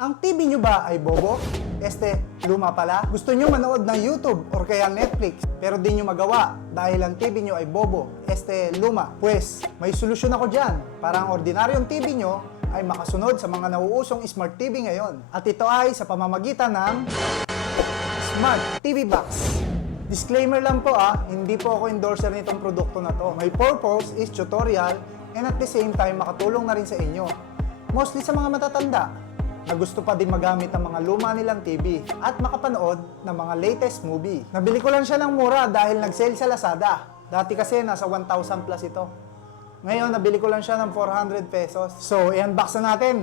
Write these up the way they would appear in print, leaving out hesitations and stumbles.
Ang TV nyo ba ay bobo? Luma pala? Gusto nyo manood ng YouTube or kaya Netflix pero di nyo magawa dahil ang TV nyo ay bobo, luma? Pues, may solusyon ako dyan para ang ordinaryong TV nyo ay makasunod sa mga nauusong Smart TV ngayon. At ito ay sa pamamagitan ng Smart TV Box. Disclaimer lang po hindi po ako endorser nitong produkto na to. My purpose is tutorial and at the same time makatulong na rin sa inyo. Mostly sa mga matatanda na gusto pa din magamit ang mga luma nilang TV at makapanood ng mga latest movie. Nabili ko lang siya ng mura dahil nag-sale sa Lazada. Dati kasi nasa 1,000 plus ito. Ngayon, nabili ko lang siya ng 400 pesos. So, i-unbox na natin.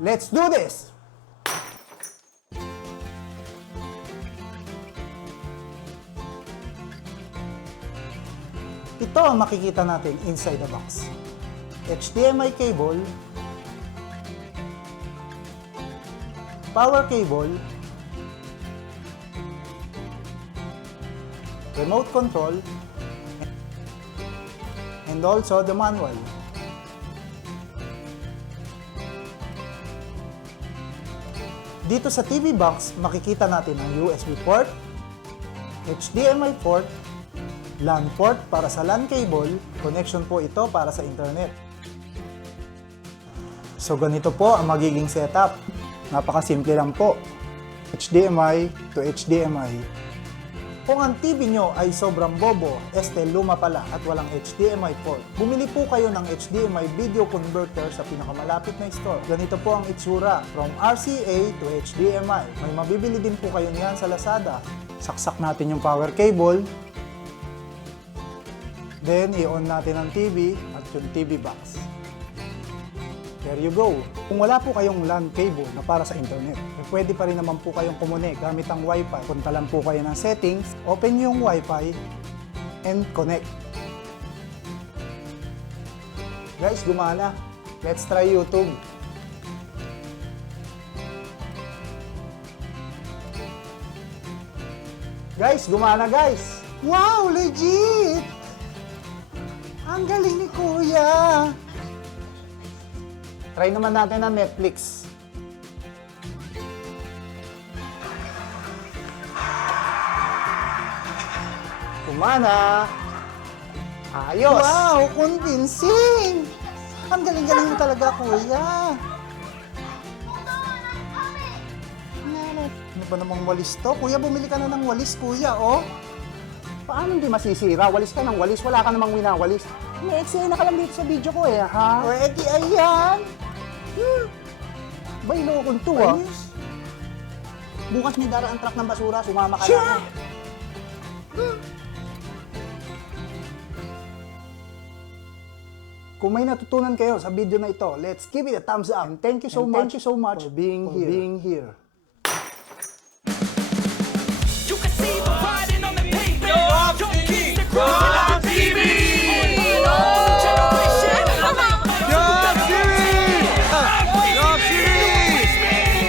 Let's do this! Ito ang makikita natin inside the box. HDMI cable, power cable, remote control, and also the manual. Dito sa TV box, makikita natin ang USB port, HDMI port, LAN port para sa LAN cable, connection po ito para sa internet. So ganito po ang magiging setup. Napakasimple lang po. HDMI to HDMI. Kung ang TV nyo ay sobrang bobo, luma pala at walang HDMI port, bumili po kayo ng HDMI video converter sa pinakamalapit na store. Ganito po ang itsura, from RCA to HDMI. May mabibili din po kayo niyan sa Lazada. Saksak natin yung power cable. Then, i-on natin ang TV at yung TV box. There you go. Kung wala po kayong LAN cable na para sa internet, pwede pa rin naman po kayong kumunik gamit ang Wi-Fi. Punta lang po kayo ng settings, open yung Wi-Fi, and connect. Guys, gumana. Let's try YouTube. Guys, gumana guys. Wow, legit! Ang galing ni Kuya! Try naman natin ang Netflix. Kumana! Ayos! Wow! Convincing! Ang galing-galing mo talaga, Kuya! Ano ba namang walis to? Kuya, bumili ka na ng walis, Kuya, oh! Paano hindi masisira? Walis ka ng walis, wala ka namang winawalis. May eksena ka lang dito sa video ko ha? Pwede, ayan! Baylo kong to Bukas may dara ang truck ng basura, sumama ka lang. Kung may natutunan kayo sa video na ito, let's give it a thumbs up. And thank you so much for being here. You can see me riding on the pavement. Yo, keep on TV.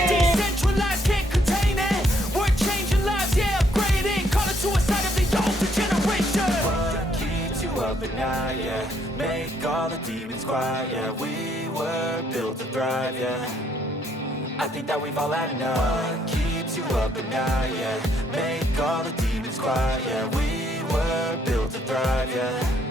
Decentralized, can't contain it. We're changing lives, yeah, upgrading. Call it suicide of the older generation. What keeps you up at night, yeah? Make all the demons quiet, yeah. We were built to thrive, yeah. I think that we've all had enough. What keeps you up at night, yeah? Make all the demons quiet, yeah. We were built to thrive, yeah.